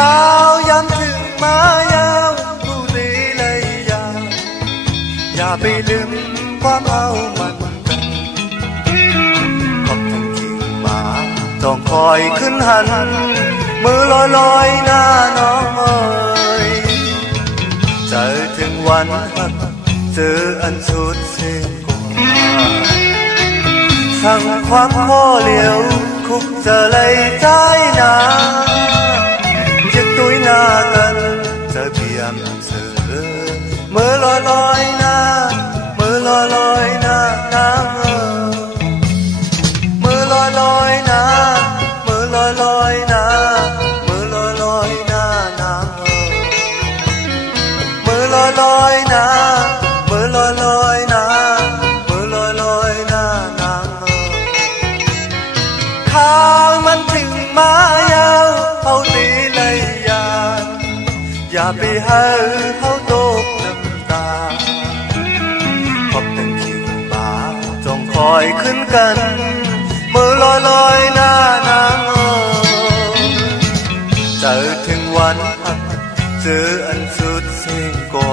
ข้าวย้ำถึงมายาวผู้ดีเลยอย่าไปลืมความเอามันกันขอบทั้งกิ่งมาต้องคอยขึ้นหันมือลอยหน้าน้องเอ๋ยเจอถึงวันหักเจออันสุดเส้นกว่าสั่งความโค่เหลียวคุกจะเลยใจหนาจะตุยหน้ากันจะเพียมเสือมือลอยหน้ามือลอยหน้านางเอ๋ยมือลอยหน้ามือลอยหน้ามือลอยหน้านางเอ๋ยมือลอยหน้ามือลอยหน้ามือลอยหน้านางเอ๋ยข้างมันถึงมายาวเอาตีเลยอย่าไปหาเขาตกน้ำตาขอบตั้งกิ่งมาจงคอยขึ้นกันมือลอยหน้านางเอ๋ยเจอถึงวันหักเจออันสุดเสียงกว่า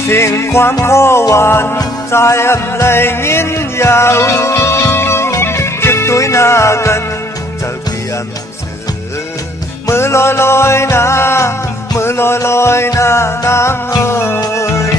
เสียงความโคหวานใจอับเลยยินยาวจะตุยหน้ากันเจอเพียงเสือมือลอยหน้ามือลอยหน้านางเอ๋ย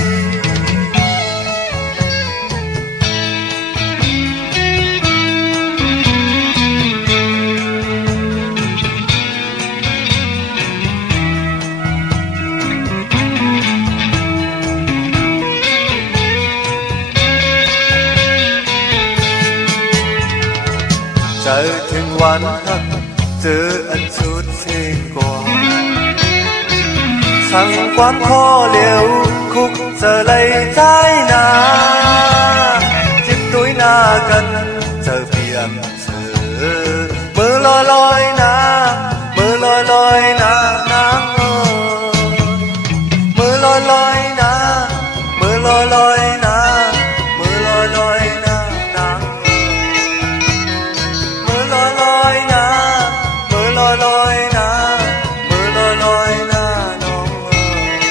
เจอถึงวันหักเจออันสุดเสียงกว่าสั่งความโค่เหลียวคุกจะเลยใจหนาจิบตุยหน้ากันเจอเพียงเสือมือลอยหน้ามือลอยหน้านางเอ๋ยมือลอยหน้ามือลอยหน้ามือลอยหน้านางมือลอยหน้ามือลอยหน้ามือลอยหน้าน้องเอ๋ย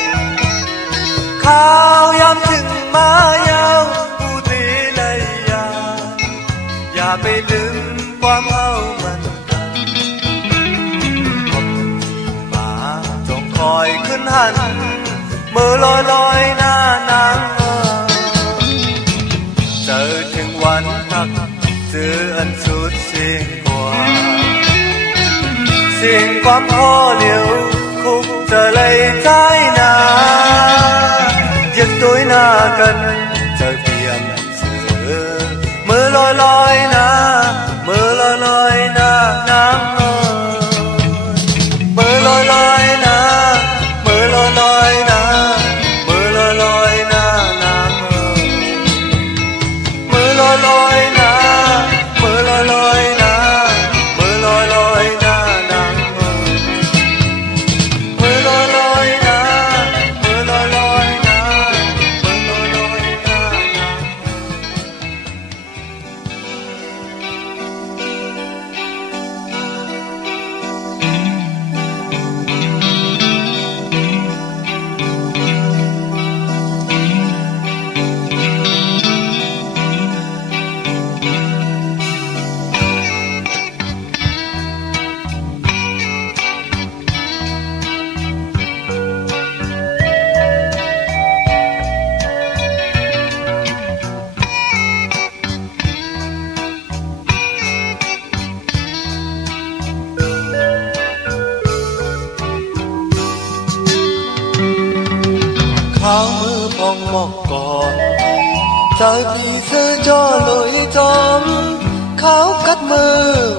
ข้าวยามถึงมายาวผู้ดีเลยอย่าไปลืมความเอามันกันขอบทั้งกิ่งมาจงคอยขึ้นหันมือลอยหน้านางเอ๋ยเจอถึงวันหักเจออันสุดเสียงกว่าเสียงความโค่เหลียวคุกจะเลยใจหนายึดตุยหน้ากันเจอเพียงเสือมือลอยหน้ามือลอยหน้านางเอ๋ยมือลอยหน้ามือลอยหน้ามือลอยหน้านางเอ๋ยมือลอยหน้ามือลอยหน้ามือลอยหน้านางเอ๋ยมือลอยหน้ามือลอยหน้ามือลอยหน้านางข้าวมือพองหมอกก่อนใจพี่ซื้อจอลอยจอมข้าวกัดมือ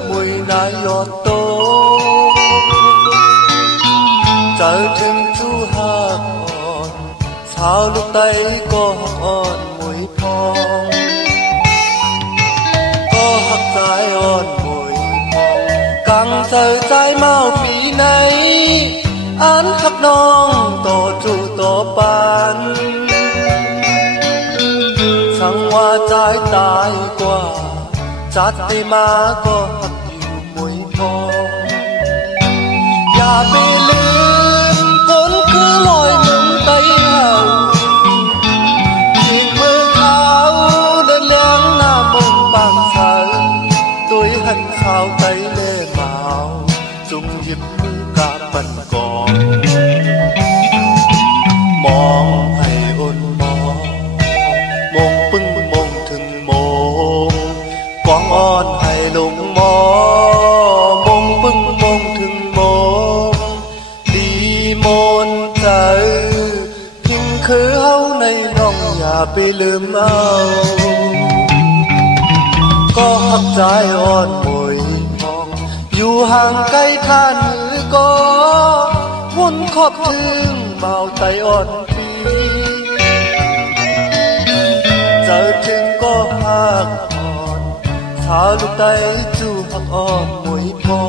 มวยนายยอดโตใจถึงจูหากอ่อนสาวลูกไตก็อ่อนมวยพองก็หักใจอ่อนมวยพองกังเจอใจเมาปีไหนอันหักน้องต่อจูต่อปานสั่งว่าใจตายกว่าจัดได้มาก็หักอยู่มวยพอง ไปลืมเอาก็หักใจอ่อนมวยมองอยู่ห่างไกลท่านหรือก็วุ่นขอบถึงเมาไตอ่อนปีเจอถึงก็หักอ่อนสาวลูกไตจูหักอ่อนมวยพอ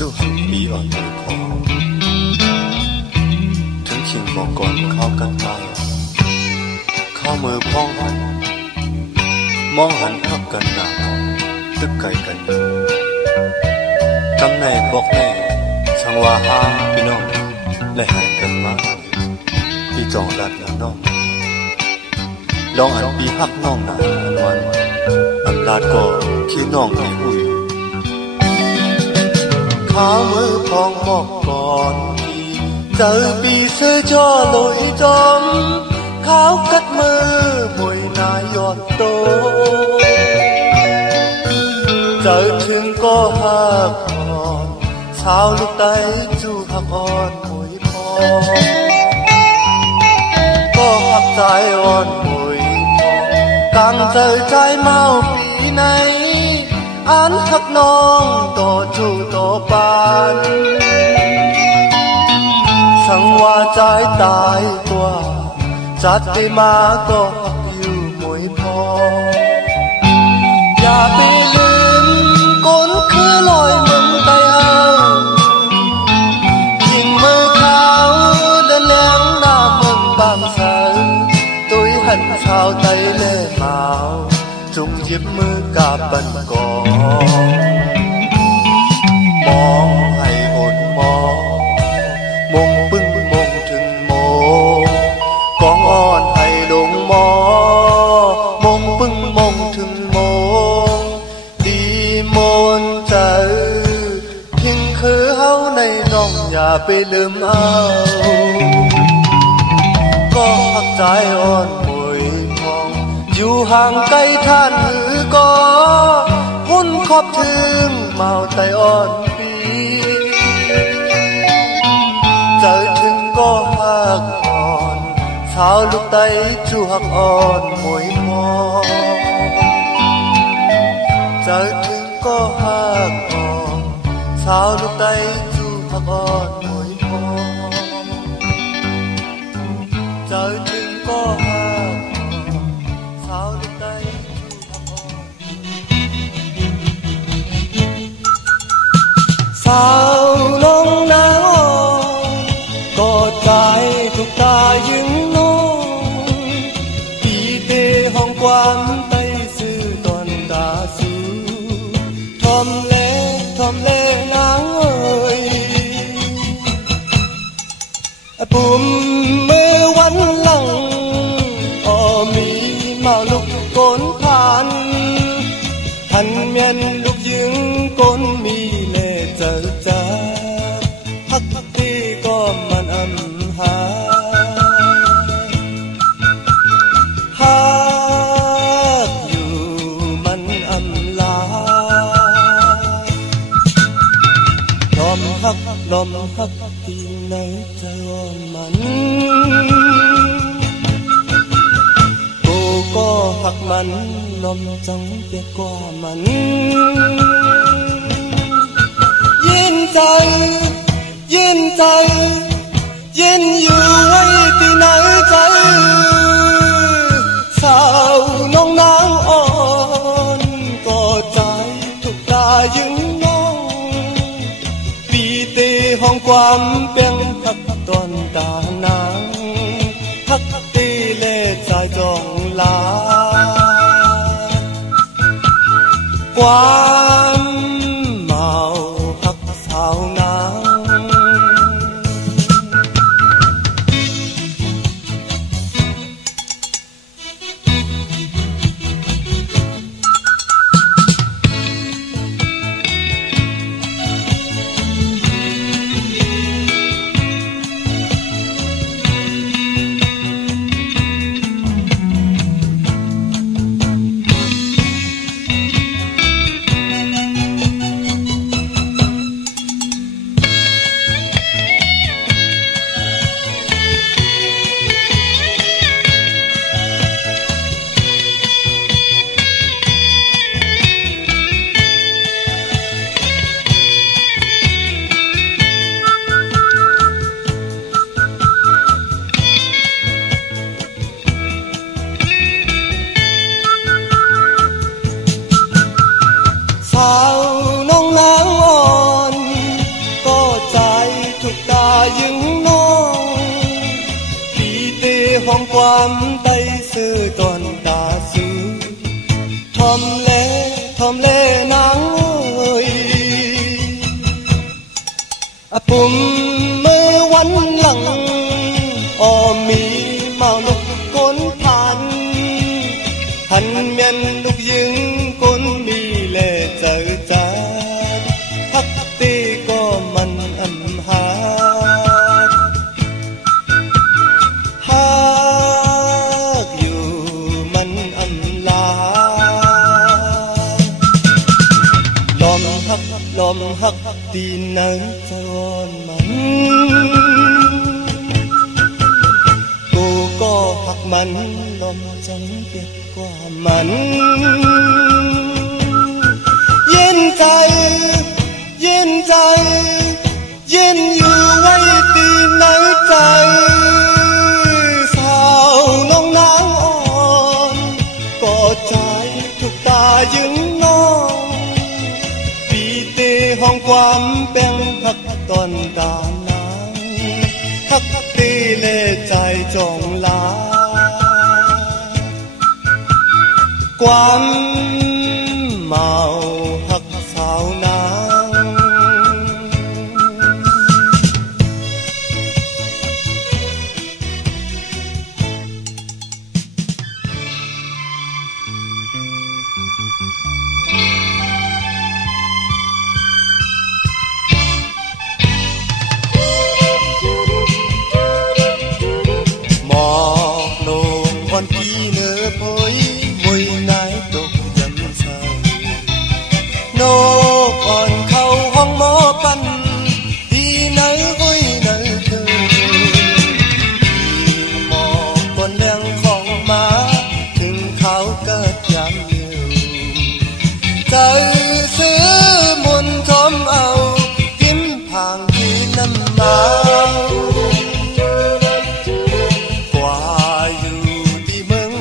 สู้หักปีอ่อนมวยพอถึงขิงบอกก่อนเข้ากันตายเข้ามือพ้องหันมองหันพักกันหนาตึกไก่กันจำแน่บอกแน่สังวาหาพี่น้องและหันกันมาพี่จองรัดแล้วน้องลองอันปีหักน้องหนาอันวันอันลาดก็ขี้น้องให้หุยข้ามือพองมอกก่อนพี่เจอปีเสื้อจ่อลอยจอมขาวกัดมือมวยนายยอดโตเจอถึงก็หักอ่อนสาวลูกไตจูหักอ่อนมวยพอก็หักใจอ่อนมวยพอกางเจอใจเมาปีไหนอันหักน้องต่อจูต่อปานสังว่าใจตายตัวจัดไปมาก็หักอยู่มวยพออย่าไปลืมก้นคือลอยมึงไตเอายิงมือเขาเดินแรงหน้ามึงบางแสนตุยหันเท้าไตเล่เมาจุกหยิบมือกาบันกองมองให้อดมองมงปึ้งมงถึงโมกองอ่อนให้ลงมอมงปึ้งมงถึงโมดีมนใจทิ้งคือเฮาในน้องอย่าไปลืมเอาก็หักใจอ่อนมวยพองอยู่ห่างไกลท่านหรือก็วุ่นขอบถึงเมาไตอ่อนปีเจอถึงก็หักอ่อนสาวลูกไตจูหักอ่อนมวยพอเจอถึงก็หักอ่อนสาวลูกไตจูหักอ่อนมวยพอเจอถึงก็หักอ่อนสาวลูกไตจูหักอ่อนสาวน้องนางก็ใจทุกตายึงน้องปีเตห้องความไตซื้อตอนตาสูทอมเล่นางเอ้ยปุ่มมือวันหลังมีมาลุกโกนผ่านหันเมียนลูกยึงโกนมีเล่เจอจ้าฮักที่ก็มันอำหาฮักอยู่มันอำลาลมฮักที่ในใจอ่อนมันกูก็หักมันลมจังเปียกกว่ามันยินใจยินอยู่ไว้ที่ไหนใจสาวน้องนางอ่อนก็ใจทุกตายึงน้องปีเตห้องความเปียงหักตอนตานางหักตีเล่ใจจองลาความเมาหักสาวนาง ความไต้ซื้อตอนตาซื้อทอมเล่นางเอ้ยปุ่มมือวันหลังออมีเมาลุกก้นผ่านหันเมียนลูกยิงก้นมีเล่เจอจาพักตีก็มันอันหาอยู่มันอันลาลมหักตีนเนื้อจนมันกูก็หักมันลมจังเก็บกว่ามันเย็นใจเย็นอยู่ไว้ตีนเนื้อใจสาวน้องนางอ่อนก็ใจทุกตายึงน้องห้องความแป้งพักตอนตานางพักตีเล่ใจจองลาความเมาหักสาวนางวันที่เนื้อพอยมวยนายตกยำใส่นกอ่อนเข้าห้องหมอปันที่ไหนห้อยไหนเธอที่หมอกบนแรงของมาถึงเขาเกิดยำเดียวใจซื้อมุนทมเอายิ้มผ่างที่น้ำมากว่าอยู่ที่เมือง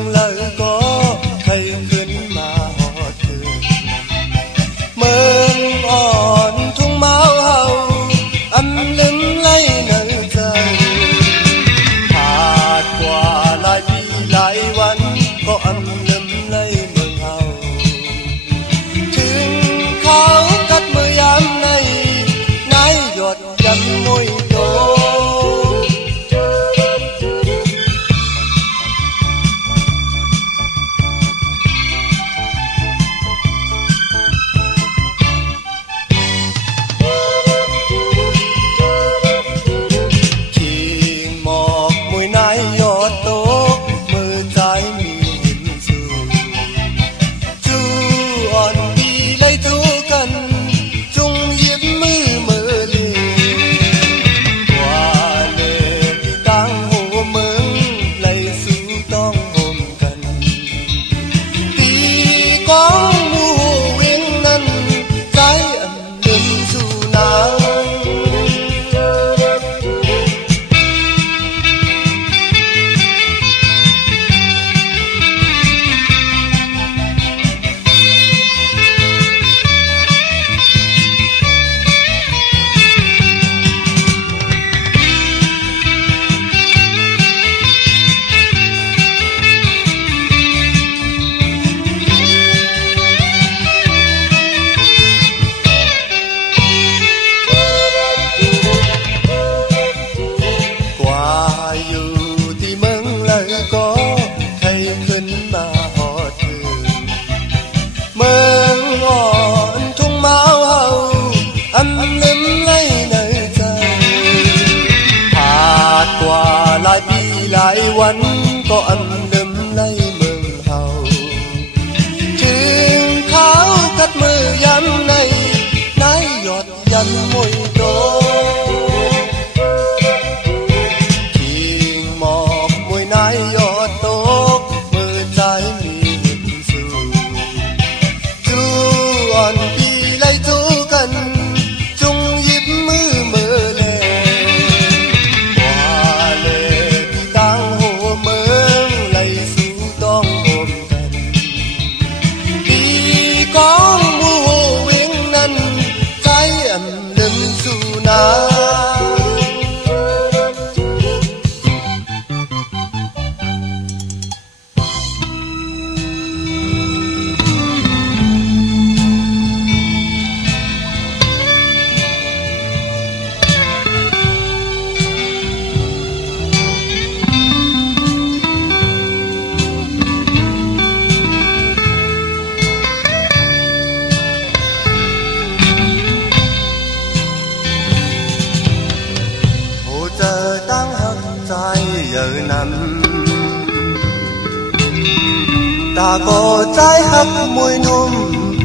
ta có trái hấp môi nôm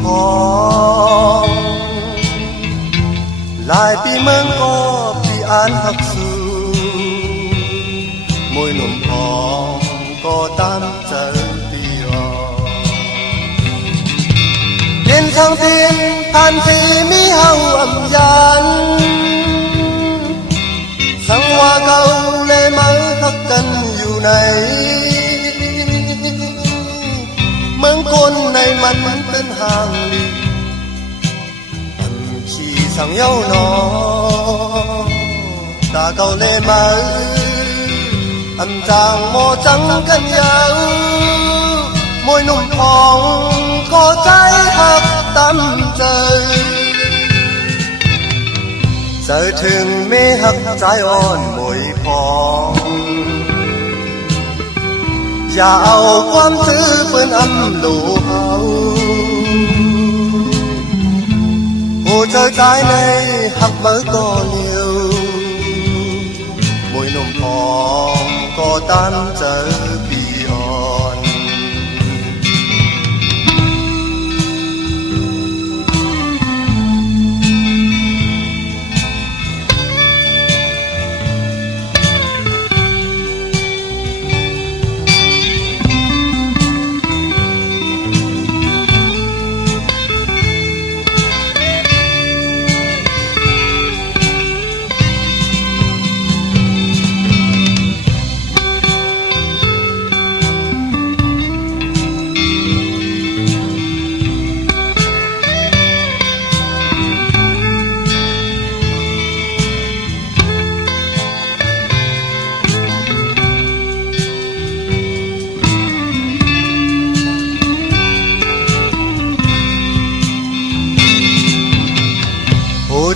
hòn lại bị mơn có bị án hấp su môi nôm hòn có tan trở đi đến thăng thiên than thì mi hậu âm gian sang hoa câu lê mơ hấp cân dù này mương côn này mặt tên hàng lì anh chỉ sang nhau nó ta câu lê mơ anh chàng mò trắng cân nhau môi nụ hồng có trái hấp tâm trời giờ thường mê hấp trái on mùi phong dạo quan thứ bên âm lũ hậu hồ trời trái này hấp mới có nhiều mùi nồng phong có tan trở bị hòn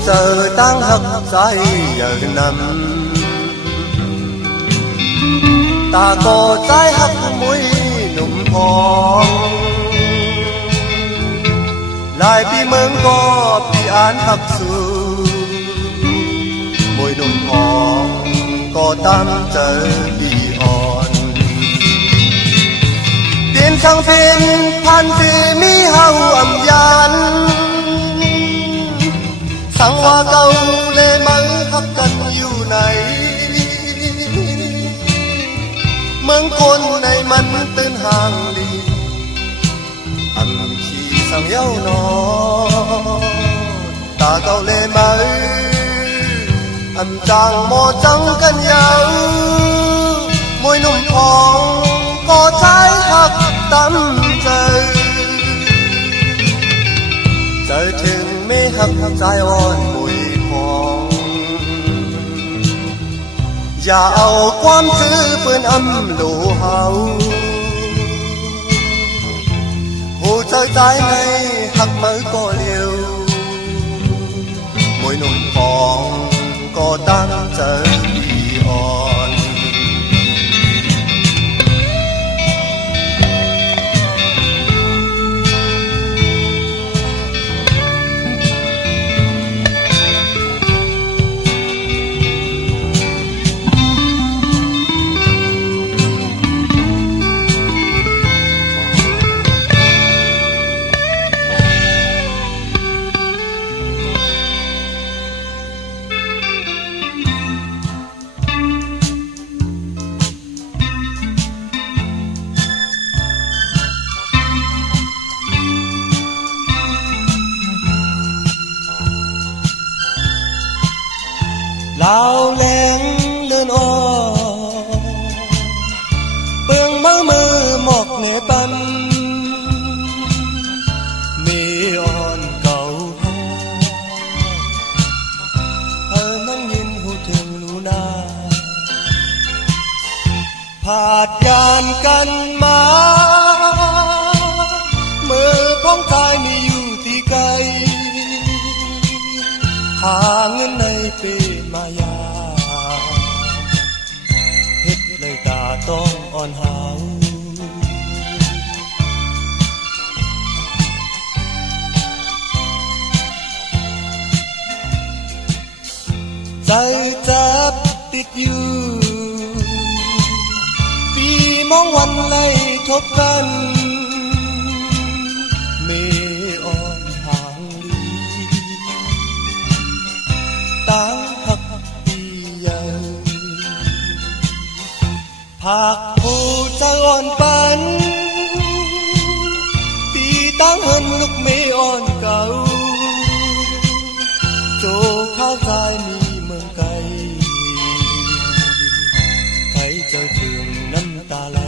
giờ tăng hấp trái giờ năm ta có trái hấp mũi nụm hòn lại bị mơn có bị án hấp su mùi nụm hòn có tan trở bị hòn tiên sang phiên than thì mi hậu âm gian sang hoa câu lê mơ hấp cân yêu này mương côn này mắn tên hàng lì anh chỉ sang nhau nó ta câu lê mơ anh chàng mò trắng cân nhau môi nụ hồng có trái hấp tâm trời trời thường mê hấp trái on mùi phong dạo quan thứ bên âm lũ hậu hồ trời trái này hấp mới có liều mùi nụ phong có tan trở bị hòn lao lén đơn o bương mơ mơ một nghệ bắn mi on cầu hơ nắng nhìn hồ thuyền luna phạt yàn căn má mơ bóng tai mi yu ti cây hà ngân này về maya hết lời taต้องอ่อนหาว ใจจับติดอยู่ปีมองวันไล่ทบกัน ภาคผู้ใจอ่อนปันตีตั้งหันลูกเมอ่อนเก่าโจข้าวใจมีเมืองไกลใครเจ้าถึงน้ำตาไหล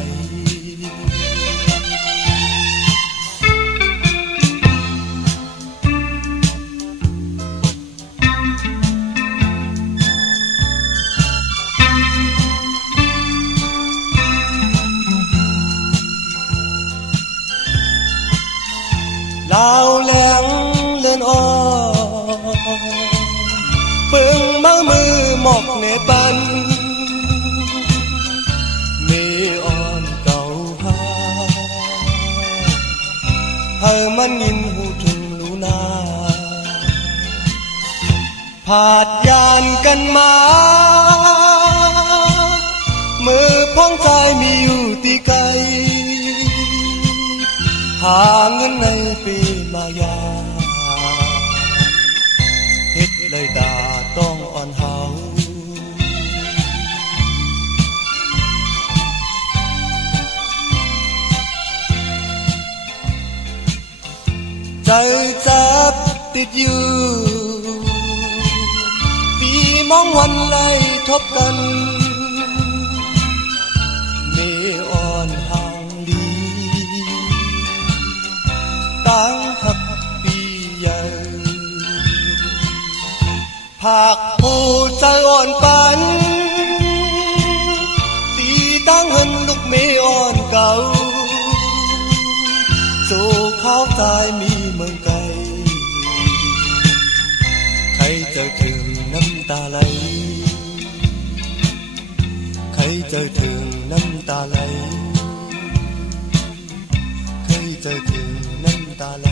ลาวแหลงเล่นอ้อเปิงมามือหมอกเนปันเมอ่อนเก่าหาให้มันยินหูถึงลูนาผาดยานกันมามือพ้องใจมีอยู่ตีไกลหาเงินในปีมายาเฮ็ดเลยตาต้องอ่อนเฮาใจจับติดอยู่ปีมองวันไล่ทบกันเมอ่อนห่างลีตั้งหักปีใหญ่ภาคผู้ใจอ่อนปันตีตั้งหันลูกเมอ่อนเก่าโจข้าวตายมีเมืองไกลใครจะถึงน้ำตาไหลใครจะถึงน้ำตาไหลใครจะถึงน้ำตาไหล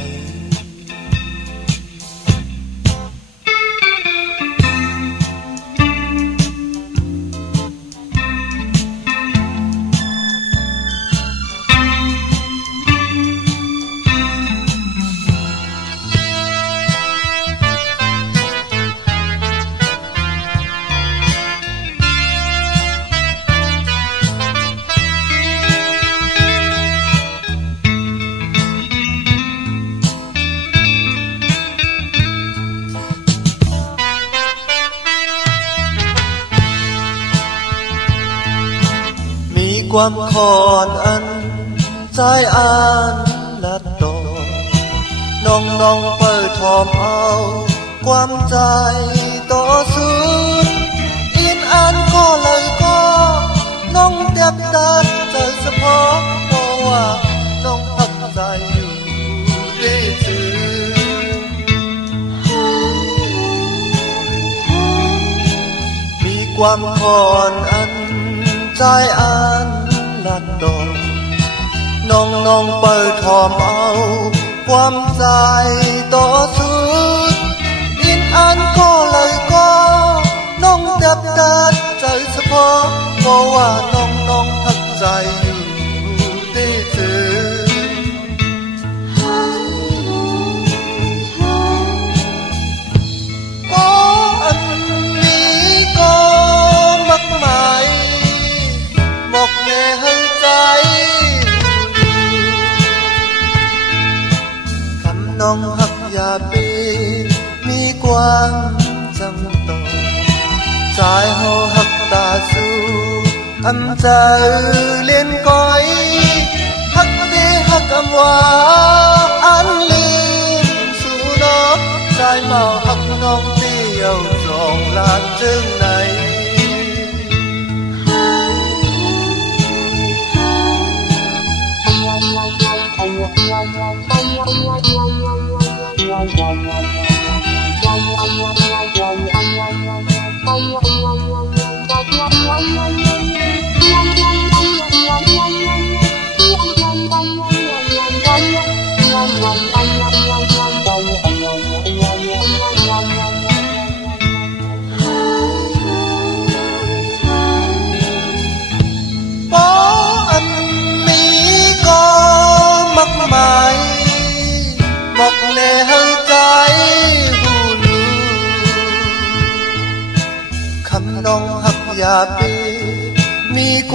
ความขอนอันใจอ่านและต่อน้องเปิดทอมเอาความใจต่อสู้อินอ่านก็เลยก็น้องเด็บตัดใจเฉพาะเพราะว่าน้องพักใจอยู่ได้ซื่อมีความขอนอันใจอ่านลัดดอกน้องเปิดทอมเอาความใจต่อสู้อินอ่านก็เลยก็น้องเด็บตัดใจเฉพาะเพราะว่าน้องพักใจอยู่ที่ซื่อก็อันนี้ก็มักมายบอกแน่ให้ใจคำน้องหักอย่าปีมีความจำต่อใจเฮาหักตาสู้อำใจเลียนก้อยหักเตหักอำว่าอันลืมสู่น้องใจเมาหักน้องเดียวจองลาจึงไหน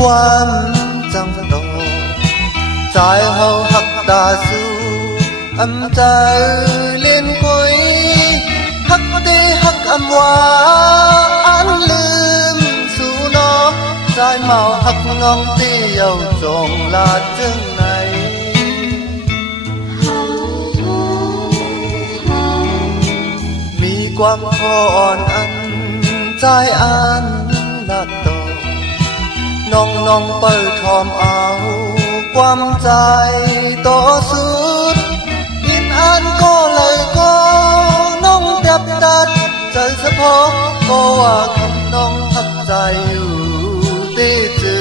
quan chẳng đồ trái hậu hắc đà su âm trái lên cuối hắc tê hắc âm hoa an lưm su nó trái màu hắc ngon tê dầu tròn là chân này mi quang hòn ăn trái an là tổ nong nong bơi thòm áo quam dài to suốt in an có lời có nong đẹp tát trời sắp hó có không nong thật dàiอยู่tê chữ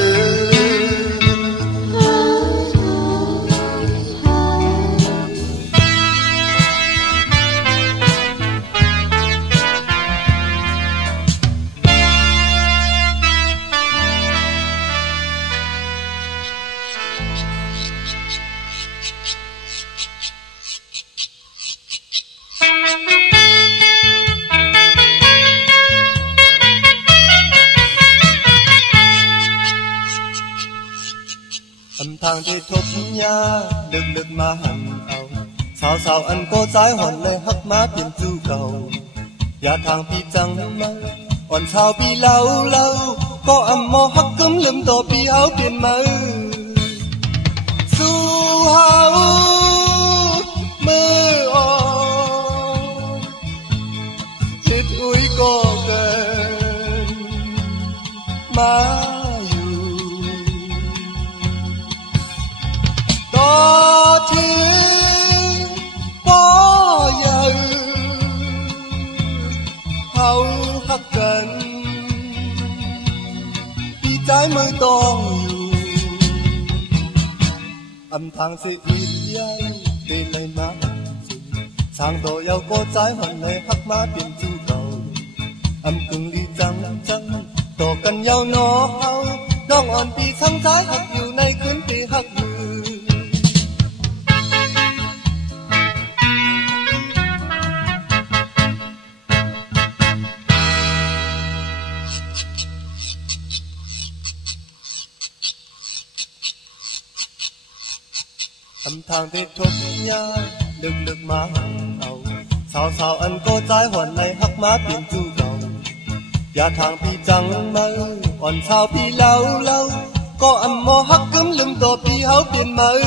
âm thang thì thốt nha lực lực mà hằn âu sao sao anh có trái hoàn lệ hắc má tiền chu cầu ya thang pi trăng mơ còn sao pi lâu lâu có âm mô hắc cấm lâm tổ pi áo tiền mơ su hao mơ o chết ui có gần má hắc cần đi trái mới to âm thang sẽ in dây để lấy má sang tổ yêu có trái hoàn lệ hắc má tiền chu cầu âm cưng đi trắng trắng tổ cần nhau nó haoน้องอ่อนปีทั้งtráiหักอยู่ในคืนปีหักอยู่âm thang thì thốt nha lực lực má hậu sao sao anh có trái hoàn này hắc má tiền chu cầu ya thang pi trăng mơ còn sao pi lâu lâu có âm mô hắc cấm lưng tổ pi háo tiền mơ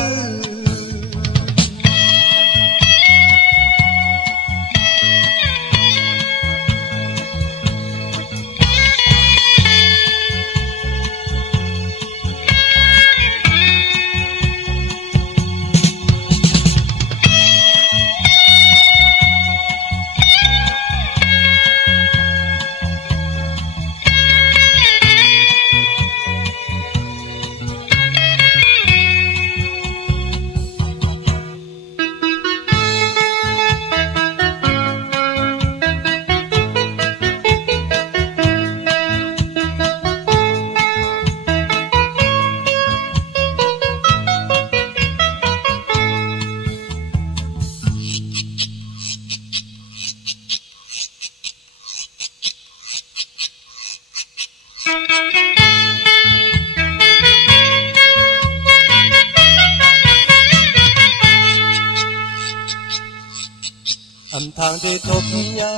âm thang thì thốt nha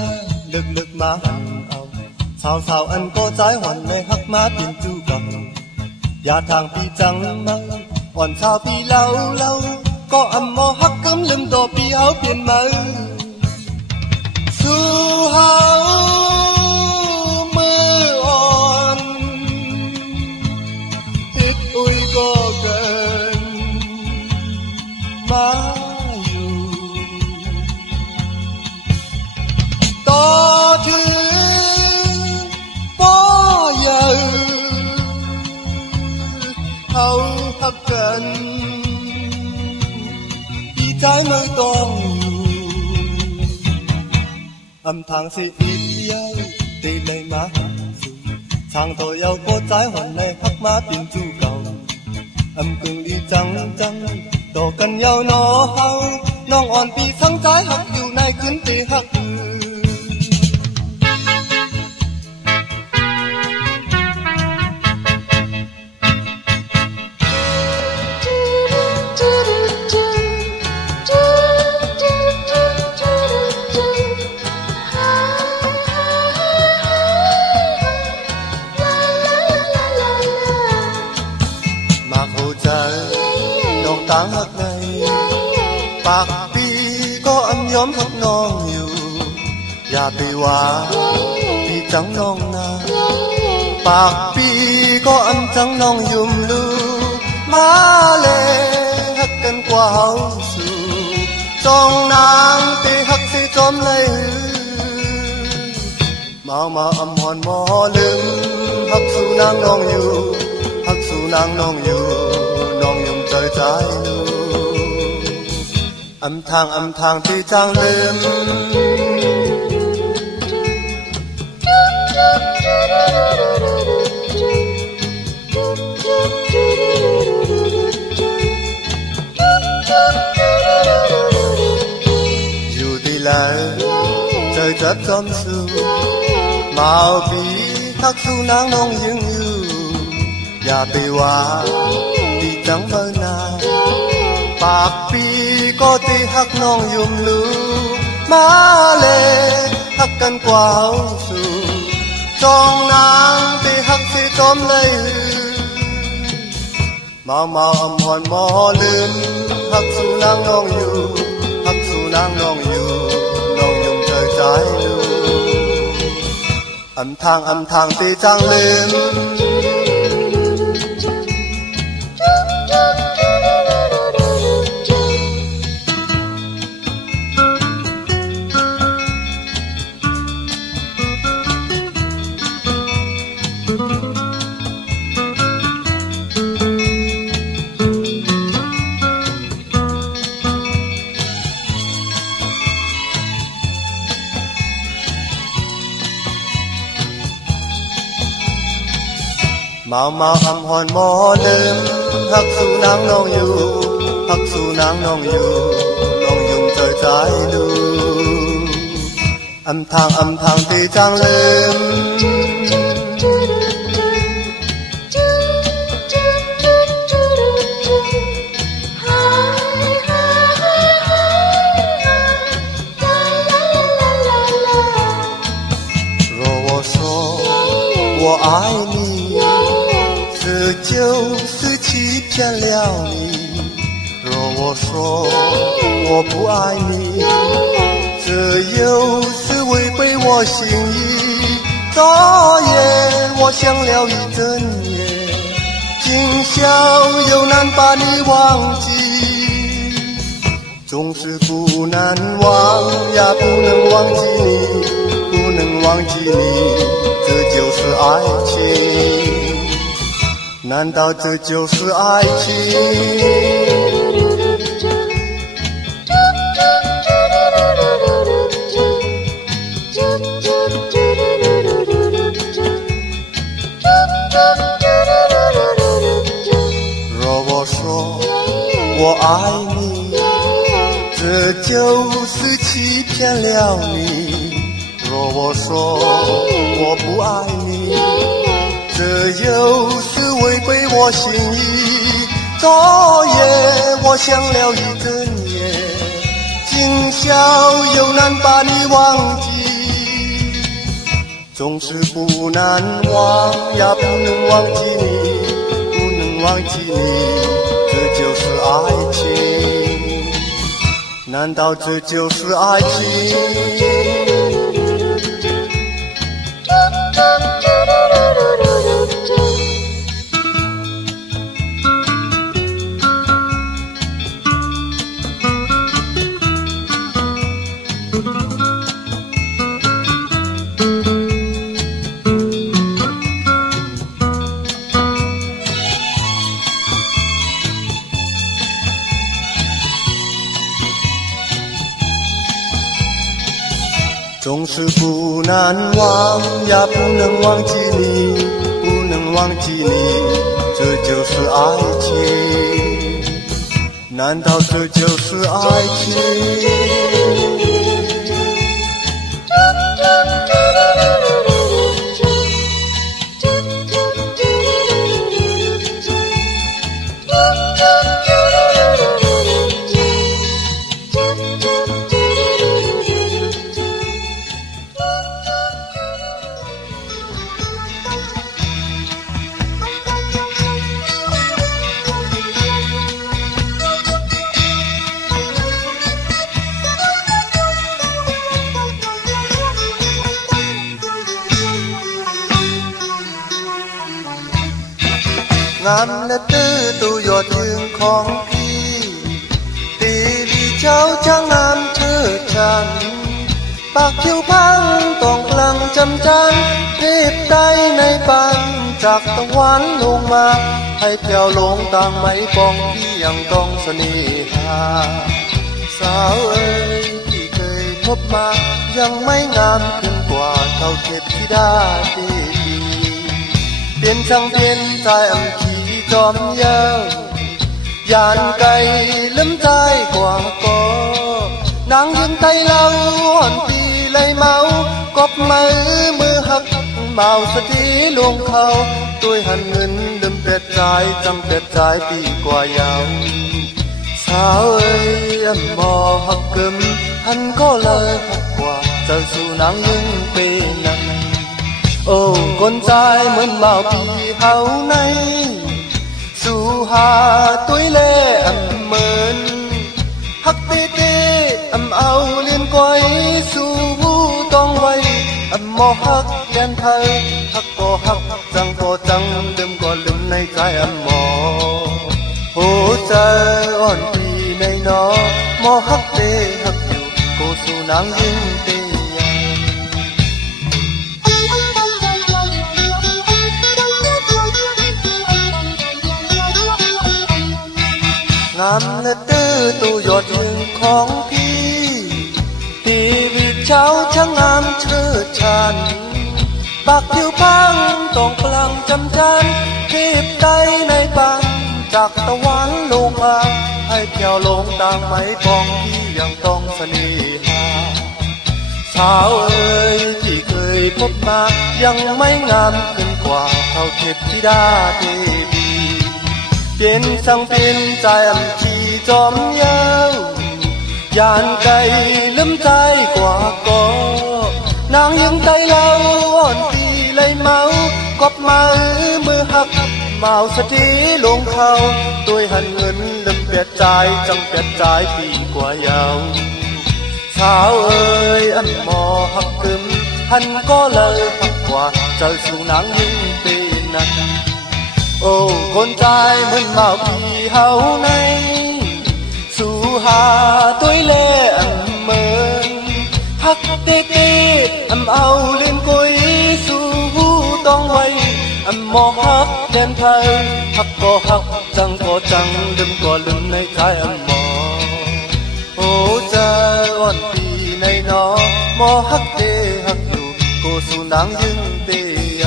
lực lực má hằn âu sao sao anh có trái hoàn lệ hắc má tiền chu cầu ya thang pi trăng mơ còn sao pi lâu lâu có âm mô hắc cấm lưng tổ pi háo tiền mơ su háo mơ on thiết ui có gần má hậu hắc cần đi trái mới to âm thang sẽ ít dây tê lấy má sang tôi yêu có trái hoàn lệ hắc má tiền chu cầu âm cưng đi trắng trắng tổ cần nhau nó haoน้องอ่อนปีทั้งtráiหักอยู่ในคืนปีหัก ต่างหักในปากปีก็อันยอมหักน้องอยู่อย่าไปว่าพี่จังน้องนาปากปีก็อันจังน้องยุ่มลูมาเลยหักกันกว่าเฮาสู่จองนางตีหักสิจอมเลยมาอำหอนหมอลืมหักสู่นางน้องอยู่หักสู่นางน้องอยู่น้องยุ่มใจใจลูอำทางที่จางลืมอยู่ดีแล้วใจจับจอมสู่มาปีทักสู่นางน้องยังอยู่อย่าไปว่าตีจังเบอร์นาปากปีก็ตีหักน้องยุ่มลูมาเลยหักกันกว่าสู่จองนางตีหักสิจอมเลยมาอำหอนหมอลืมหักสู่นางน้องอยู่หักสู่นางน้องอยู่น้องยุ่มใจลูอำทางตีจังลืมมาอำหอนหมอลืมหักสู่นางน้องอยู่หักสู่นางน้องอยู่น้องยุ่งใจดูอำทางตีจังลืม若我说我爱你就是欺骗了你若我说我不爱你这又是违背我心意昨夜我想了一整夜今宵又难把你忘记总是不难忘也不能忘记你不能忘记你这就是爱情难道这就是爱情若我说我爱你这就是欺骗了你若我说我不爱你这又是违背我心意昨夜我想了一整夜今宵又难把你忘记总是不难忘也不能忘记你不能忘记你这就是爱情难道这就是爱情总是不难忘也不能忘记你不能忘记你这就是爱情难道这就是爱情งามและตื้อตูยอดยืนของพี่ตีลีเจ้าช่างงามเชิดชันปากคิ้วพังต้องกลังจำจันเทพใดในปันจากตะวันลงมาให้แผ่วลงต่างไหมปองพี่ยังต้องเสน่หาสาวเอ๋ยที่เคยพบมายังไม่งามขึ้นกว่าเท่าเทพธิดาดีเปลี่ยนช่างเปลี่ยนใจอำขีจอมเย้ายานไก่ลืมใจกว่าก็นางยืนไตเล่าอ่อนปีเลยเมากบมือหักเมาสตีลวงเขาตัวหันเงินลืมเป็ดใจจำเป็ดใจปีกว่ายาวสาวเอ้ยมอหักกึมหันก็เลยหักกว่าเจ้าสู่นางยืนปีนั้นโอ้คนใจเหมือนเมาปีเฮาในสู่หาตุ้ยเล่เหมือนฮักตีตีเอาเลียนก้อยสู่ต้องไว้มอฮักแกนไทยฮักก็ฮักจังก็จังลืมก็ลืมในใจมอหัวใจอ่อนปีในนอมอฮักเตฮักอยู่ก็สู่นางยิ่งเตงามและตื้อตูยอดหนึ่งของพี่ทีวีเช้าช่างงามเชิดชันปากผิวพังต้องกลางจำจันเทพใดในปันจากตะวันลงมาให้แผ่วลงต่างไหมปองพี่ยังต้องเสน่หาสาวเอ๋ยที่เคยพบมายังไม่งามขึ้นกว่าเท่าเทพธิดาเทวีเปลี่ยนสังเปลี่ยนใจอำขีจอมเย้ายานไก่ลืมใจกว่าก็นางยังไตเล่าอ่อนปีเลยเมากบมือหักเมาสตีลงเขาตัวหันเงินลืมเปียดใจจังเปียดใจปีกว่ายาวสาวเอ๋ยมอหักกึมหันก็เลยหักกว่าเจ้าสู่นางยิ่งปีนั้นโอ้คนใจเหมือนเมาปีเฮาในสู่หาตุ้ยเล่เหมือนฮักเตเตเอาเล่นกุยสู่ต้องไว้มอฮักแดนไทยฮักก็ฮักจังก็จังลืมก็ลืมในใจมอโอ้ใจอ่อนปีในนอมอฮักเตฮักอยู่ก็สู่นางยิ่งเตย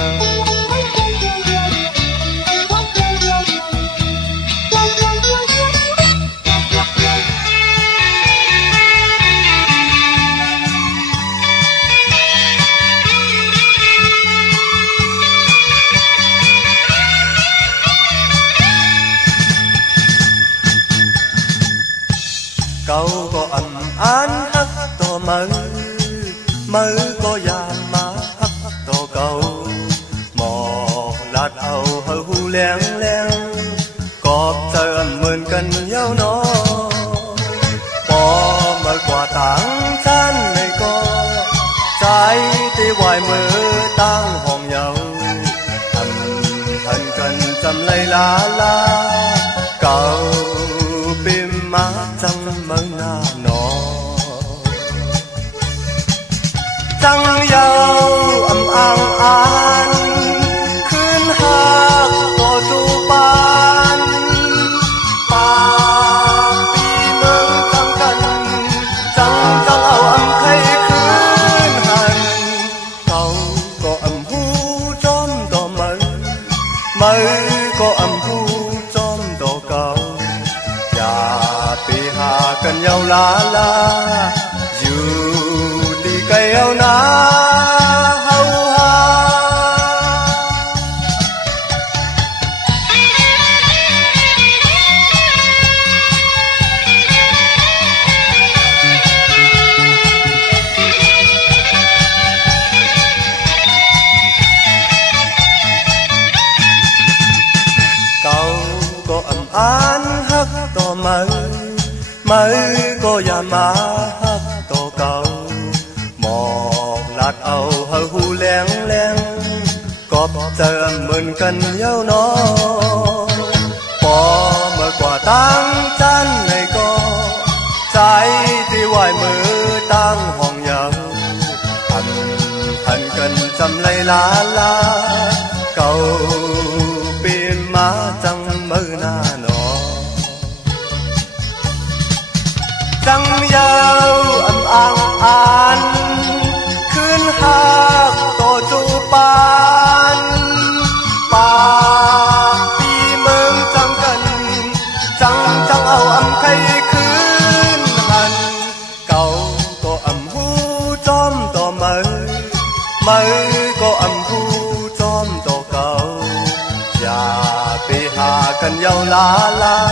เก่าก็อ่านฮักต่อมือก็ยามมาฮักต่อเก่าหมอกลาดเอาหูแรงกอบเจอเหมือนกันเย้าน้อพอเมื่อกว่าต่างชั้นในก็ใจที่วายมือตั้งห้องเย้าทันกันจำเลยลาเก่าปิมมาจังเมืองหน้าหนอจังเยาอ่างอ่านคืนหักก็จูปานป่าปีเมืองจังกันจังเอาไข่คืนหันเขาก็หูจอมต่อมือก็หูจอมต่อเก่าอย่าไปหากันเยาลาอยู่ตีไกลเอานาเฮาหาเก่าก็อ่านฮักต่อมือก็อย่ามาฮักต่อเก่าหมอกลาดเอาหูแรงกอบเจอเหมือนกันเย้าน้อ tăng chân này có trái thì hoài mơ tăng hoàng nhau hận cần chăm lấy lá lá cầu bên má chẳng mơ na nó chẳng nhau ấm an an khuyên hát tổ chu ban ba đi mơ chẳng cần chẳng chẳng âu ấm khay khuyên hận cầu có ấm hu chom tò mơ mơ có ấm hu chom tò cầu và bị hà cần nhau lá lá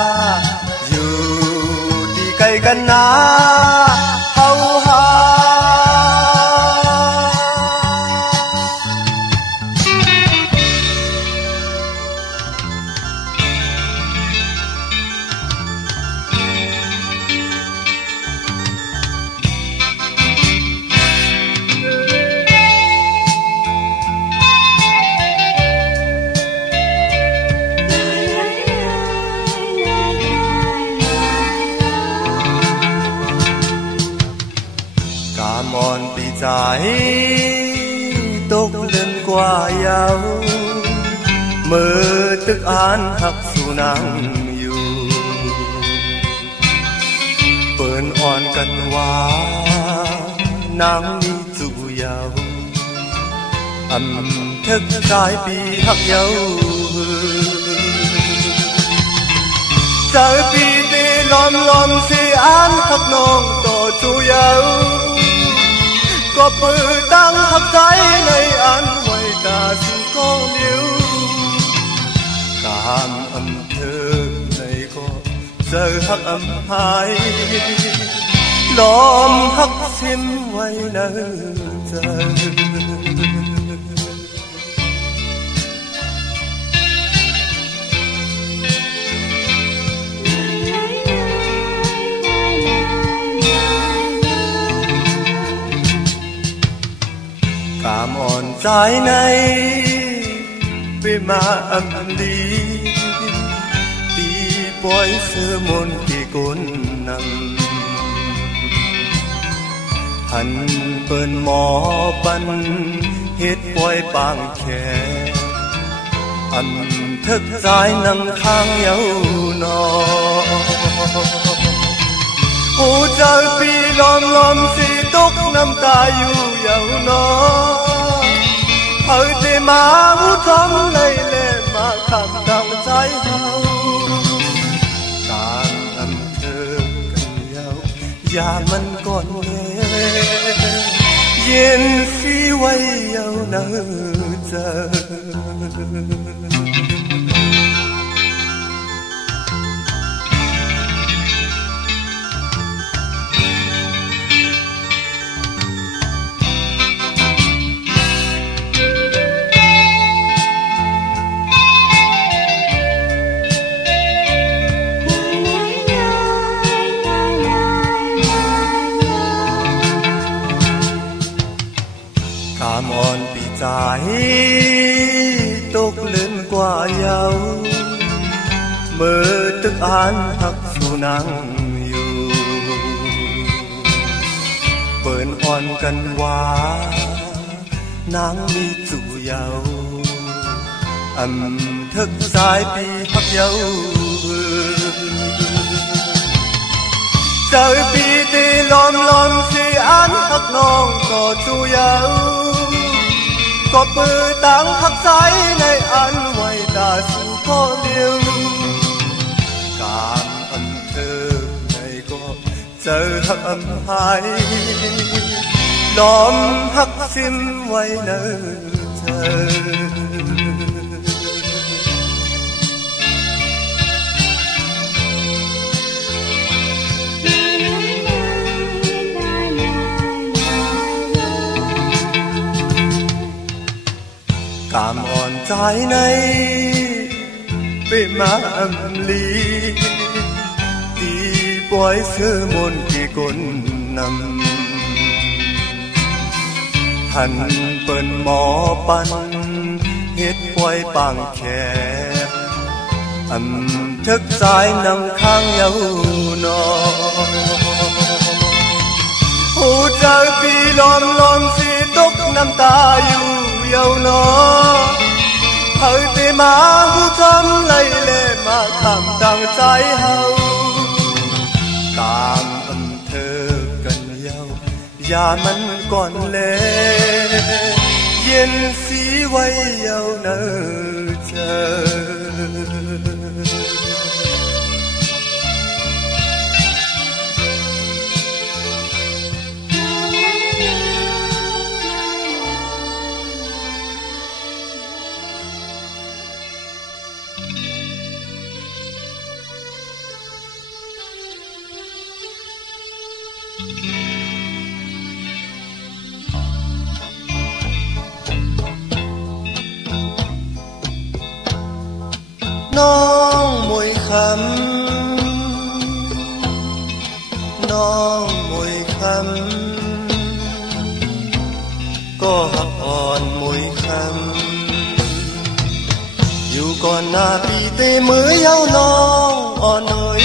dù đi cây cần ná hâu ha mòn bị trái tốt lên qua nhau mơ tức an hắc su nắng yêu bơn on cần hoa nắng đi dù nhau ẩm thức trái bị hắc nhau trái bị đi lom lom si an hắc nong tổ chu nhau có bờ tăng hấp trái này ăn ngoài ta xin có miếu cảm âm thơ này có giờ hắc âm hai lom hắc xiêm quay nở giờ cảm ơn trái này vì mà âm lý đi bói sơ môn kỳ côn nằm hẳn bơn mò bắn hết bói bàng khe ẩm thức trái nằm khang nhau nó ô trời pi lom lom si túc năm ta yêu dấu nó ở thế mà u thắm lây lên mà khám đau trái hao càng âm thơ cần nhau và mình còn nghe yên phi quay nhau nở giờ cảm ơn bị trái tốt lên qua nhau mơ tức an hắc su nắng yêu bơn on cần hoa nắng đi chủ nhau ẩm thức trái bị hắc nhau trời bị tì lom lom si an hắc non có chu nhau có bờ tăng hắc trái này ăn ngoài ta su có liêu cảm âm thơ này có giờ hắc âm hai lom hắc xiêm quay nở chờ cảm ơn trái này vì mà âm lý đi bói sơ môn kỳ côn nằm hẳn bơn mò bắn hết quay bằng khe âm thức dài nằm khang nhau nọ hú trời vì lom lom si túc năm ta yêu nó hơi tê má hú chấm lấy lệ mà khảm tăng trái hậu cảm âm thơ cần nhau và mình còn lệ yên sĩ quay nhau nở chờน้องมวยคำน้องมวยคำก็หักอ่อนมวยคำอยู่ก่อนหน้าปีเตมือยาวน้องอ่อนหน่อย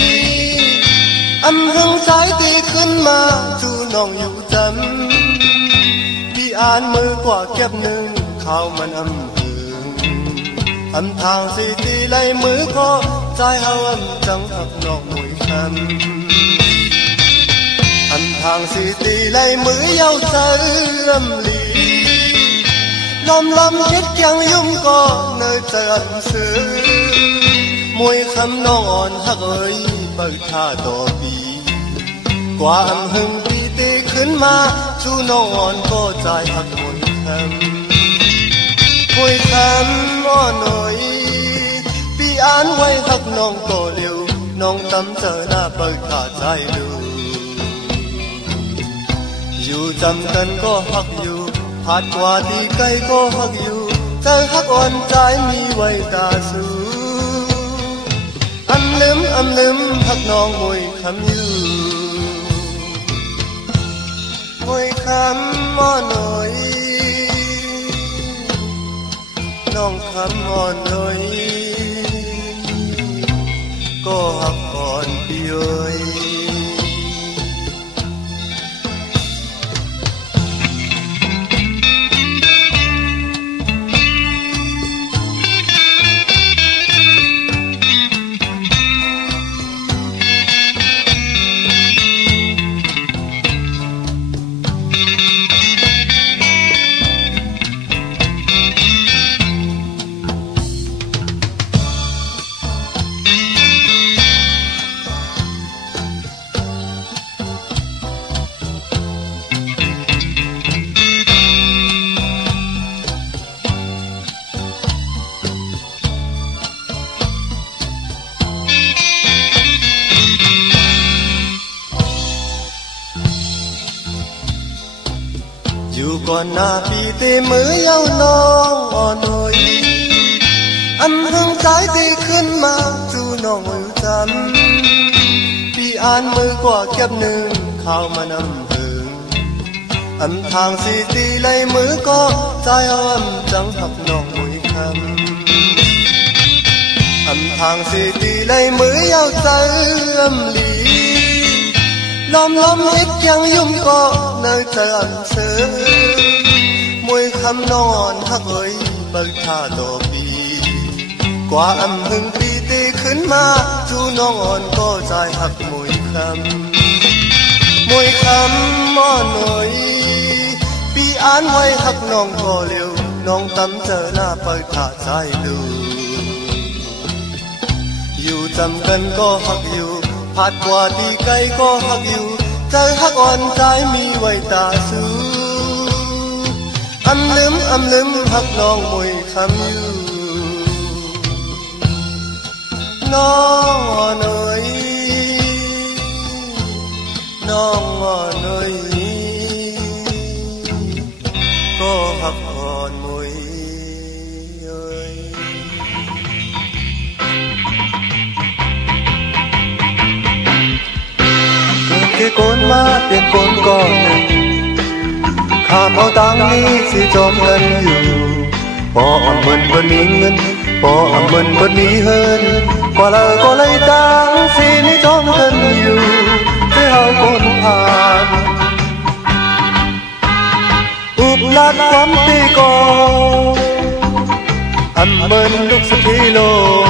อำหึงสายตีขึ้นมาจูน้องอยู่จำพี่อ่านมือกว่าเก็บหนึ่งเข้ามันอำทางสิตีไล่มือก็ใจเฮาจังหักนอกมวยคำทางสิตีไล่มือยาวใจลีลมคิดยังยุ่งก็เนยใจอันซื้อมวยคำน้องอ่อนหักเอ้ยเปิดท่าต่อปีกว่าอำหึงปีตีขึ้นมาชูน้องอ่อนก็ใจหักมวยคำมวยคำอ่อนหน่อยพี่อ่านไว้หักน้องก็เร็วน้องตำเจอหน้าเปิดขาใจดูอยู่จำกันก็หักอยู่ผ่านกว่าที่ไกลก็หักอยู่ใจหักอ่อนใจมีไว้ตาสู้อำลืมหักน้องมวยคำอยู่มวยคำอ่อนหน่อยน้องคำอ่อนหน่อยก็หักอ่อนพี่เอ้ยอยู่ก่อนหน้าปีเตมือยาวน้องอ่อนหน่อยอำหึงใจตีขึ้นมาจูน้องอยู่จำพี่อ่านมือกว่าเก็บหนึ่งเข้ามานำหึงอำทางสีตีไล่มือก็ใจจังหักน้องมวยคำอำทางสีตีไล่มือยาวใจลีลมฮิตยังยุ่มก็เนยใจอันเสือมวยคำนอนหักเอ้ยเปิดท่าต่อปีกว่าอำหึงปีตีขึ้นมาจูน้องอ่อนก็ใจหักมวยคำอ่อนหน่อยปีอ่านไว้หักน้องก็เร็วน้องตำเจอหน้าเปิดท่าใจดูอยู่จำกันก็หักอยู่ผ่านกว่าที่ไกลก็หักอยู่ใจหักอ่อนใจมีไว้ตาสู้อำลืมหักน้องมวยคำอยู่น้องอ่อนเอ๋ยน้องอ่อนเอ๋ยก็หักอ่อนมวยเอ๋ยโกนมาเป็นโกนก่อนหนึ่งข้ามเอาตังนี้สิจมกันอยู่พออ่อนเบิ่นมีเงิน bỏ mình bên ní hơn quả là có lấy tăng xin ní trong thân nhiều thế hao con hàn úp lát quắm tì co anh bên lúc sắp thi lô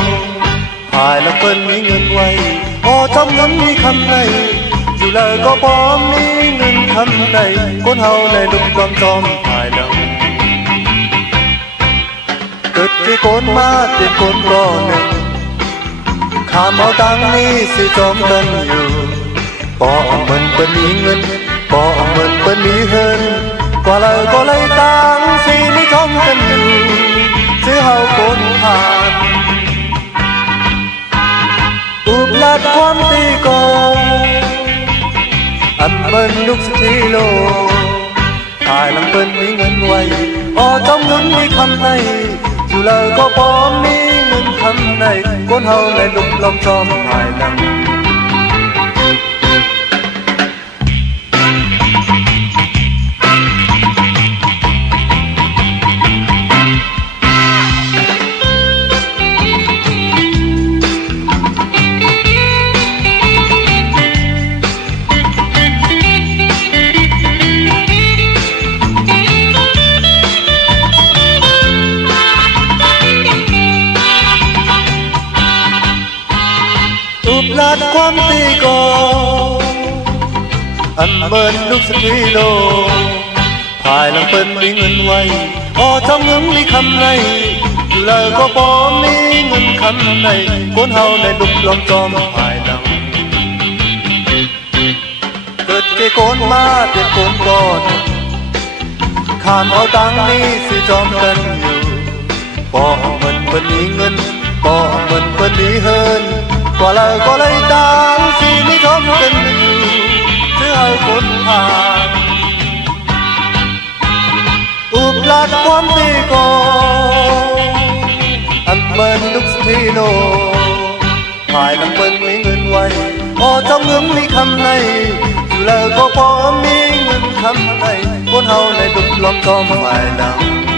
hài là bên ní ngân quay ở trong ngân ní khăm này dù là có bom ní ngân khăm này con hao này lúc con trong hài lòng cất cái con ma tiền con con này khám áo tăng ní sẽ trong tân nhiều bỏ mình bên ní ngân bỏ mình bên ní hơn quả lời có lấy tăng xin ní trong tân nhiều chứ hao con hàn úp lát quán tì co anh bên lúc thi lô hài lòng bên ní ngân quay ở trong ngân ní khăm này dù lời có bom ní ngân khăm này con hao này lúc lòng trong hài lòng lát quán tì co anh bên lúc sắp thi lô hài lòng bên ní ngân quay ở trong ngân ní khăm này dù lời có bom ní ngân khăm này con hao này lúc lòng trong hài lòng cất cái con ma tiền con con khám áo tăng ní sẽ trong tân nhiều bỏ mình bên ní ngân bỏ mình bên ní hơn quả lời có lấy tăng xin ní trong tân nhiều chứ hao con hàn úp lát quán tì co anh bên lúc thi lô hài lòng bên ní ngân quay ở trong ngưỡng ní khăm này dù lời có bom ní ngân khăm này con hao này lúc lòng trong hài lòng